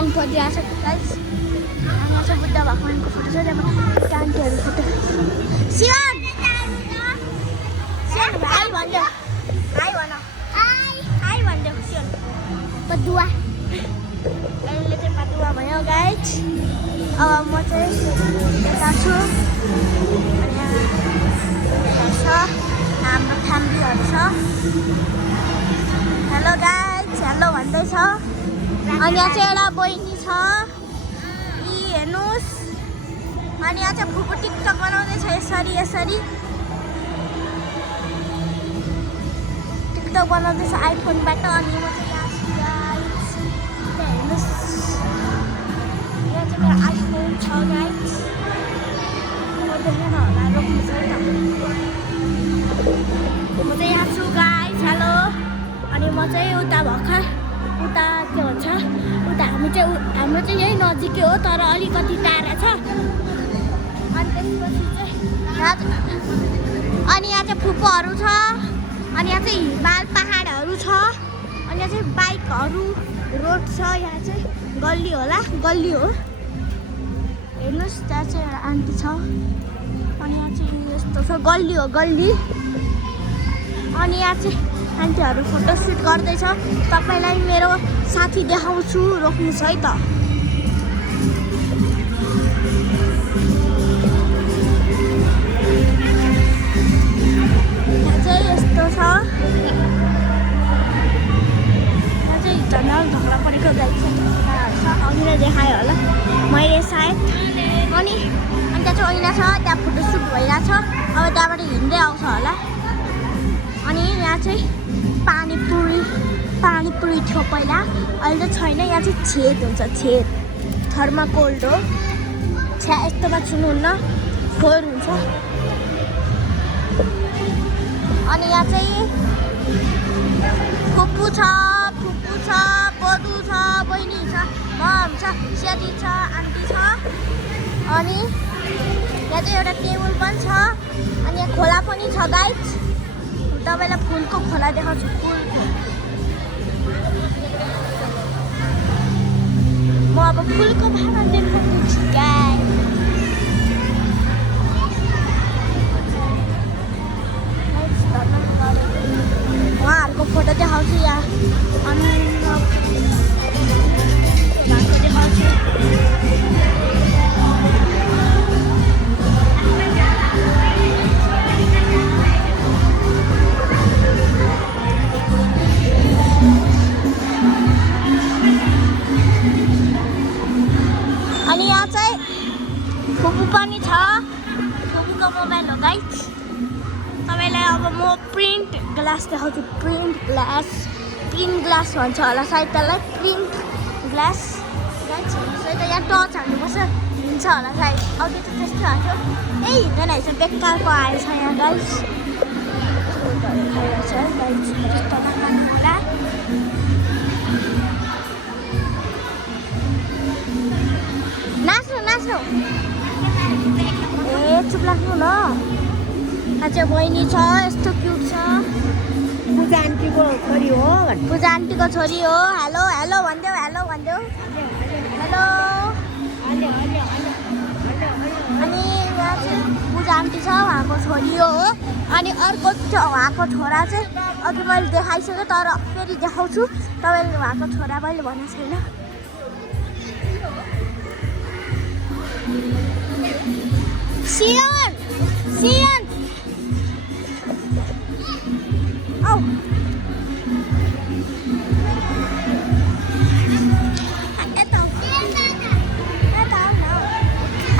पानी परिरहेको छ गाइस। यहाँ चाहिँ बुद्ध भगवानको फोटो छ, त्यहाँ आन्टीहरू फोटो। शिवन हाई भन्छ, हाई भन, हाई भन्छ शिवन। पदुवा अहिले चाहिँ पदुवा भयो गाइस। अब म चाहिँ यता छु अनि यहाँ छ हाम्रो फ्यामिलीहरू छ। हेलो गाइस, हेलो भन्दैछ। अनि यहाँ चाहिँ एउटा बहिनी छ, यी हेर्नुहोस्। अनि यहाँ चाहिँ फुपू टिकटक बनाउँदैछ यसरी यसरी टिकटक बनाउँदैछ आइफोनबाट। अनि म चाहिँ यहाँ छु गाइस, हेर्नुहोस्। यहाँ चाहिँ मेरो आइफोन छ गाइस। म देखेन होला, रोक्नु छ त। म चाहिँ यहाँ छु गाइस, हेलो। अनि म चाहिँ उता भर्खर उता के भन्छ उता हाम्रो चाहिँ यही नजिकै हो, तर अलिकति टाढा छ। अनि त्यसपछि चाहिँ अनि यहाँ चाहिँ फुपूहरू छ। अनि यहाँ चाहिँ हिमाल पहाडहरू छ। अनि यहाँ चाहिँ बाइकहरू रोड छ। यहाँ चाहिँ गल्ली होला, गल्ली हो। हेर्नुहोस् त्यहाँ चाहिँ एउटा आन्टी छ। अनि यहाँ चाहिँ यस्तो छ, गल्ली हो गल्ली। अनि यहाँ चाहिँ आन्टीहरू फोटोसुट गर्दैछ। तपाईँलाई मेरो साथी देखाउँछु, रोक्नुहोस् है त। यहाँ चाहिँ यस्तो छ। यहाँ चाहिँ झन् झगडा परेको गाई छ, अघि देखायो होला मैले सायद। अनि त्यहाँ चाहिँ ऐना छ, त्यहाँ फोटोसुट भइरहेछ। अब त्यहाँबाट हिँड्दै आउँछ होला। अनि यहाँ चाहिँ पानीपुरी थियो पहिला, अहिले त छैन। यहाँ चाहिँ छेद हुन्छ, छेद थर्माकोल्ड हो। छ्या यस्तोमा छुनुहुन्न, फोहोर हुन्छ। अनि यहाँ चाहिँ फुपू छ, बदु छ, बहिनी छ, मम छ, सेती छ, आन्टी छ। अनि यहाँ चाहिँ एउटा टेबल पनि छ। अनि यहाँ खोला पनि छ गाइस। तपाईँलाई फुलको खोला देखाउँछु, फुलको। म अब फुलको भाडा देखाउँछु गाइस। उहाँहरूको फोटो देखाउँछु यहाँ। अनि देखाउँछु। अनि यहाँ चाहिँ फुपू पनि छ, फुपूको मोबाइल हो गाइस। तपाईँलाई अब म प्रिन्ट ग्लास देखाउँछु, प्रिन्ट ग्लास भन्छ होला सायद त्यसलाई, प्रिन्ट ग्लास गाइस। त यहाँ टर्च हाल्नुपर्छ, हिँड्छ होला सायद। अघि त त्यस्तै हाल्थ्यो, यही हिँड्दैन रहेछ, बेकारको आएछ यहाँ गाइस। खाइरहेछ है गाइस, यस्तो नखानु होला। नाच्नु ए चुप लाग्नु न। यहाँ चाहिँ बहिनी छ, यस्तो क्युट छ। पूजा आन्टीको छोरी हो। पूजा आन्टीको छोरी हो। हेलो हेलो भनिदेऊ, हेलो भनिदेऊ, हेलो। अनि यहाँ चाहिँ पूजा आन्टी छ, उहाँको छोरी हो। अनि अर्को उहाँको छोरा चाहिँ अघि मैले देखाइसकेँ, तर फेरि देखाउँछु। तपाईँले उहाँको छोरा मैले भनेको छैन। शिवन औ यता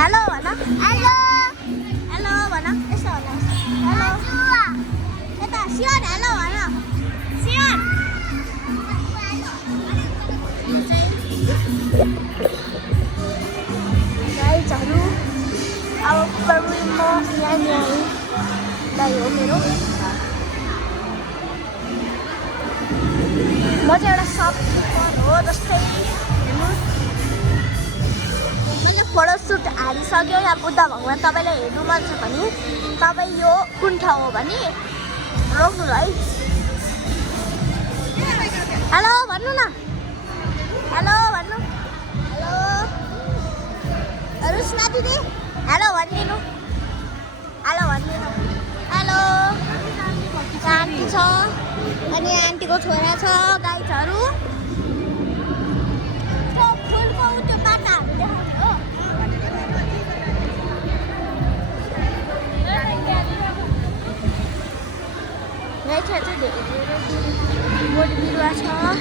हेलो भन, हेलो भन, यसो भन, हेलो। यता शिवन हेलो भन, शिवन। गाइजहरू अब प्रब्लम म यहाँ दाइ हो मेरो। म चाहिँ एउटा सपकिपर हो जस्तै। हेर्नुहोस् मैले फोटोसुट हालिसक्यो। यहाँ बुद्ध भगवान तपाईँलाई हेर्नु मन छ भने तपाईँ यो कुन ठाउँ हो भने रोक्नु है। हेलो भन्नु न, हेलो भन्नु। छ अनि आन्टीको छोरा छ गाइजहरू त्यो फुलको त्यो पाताहरू देखाउँछ हो रहेछ चाहिँ धेरै बोट बिरुवा छ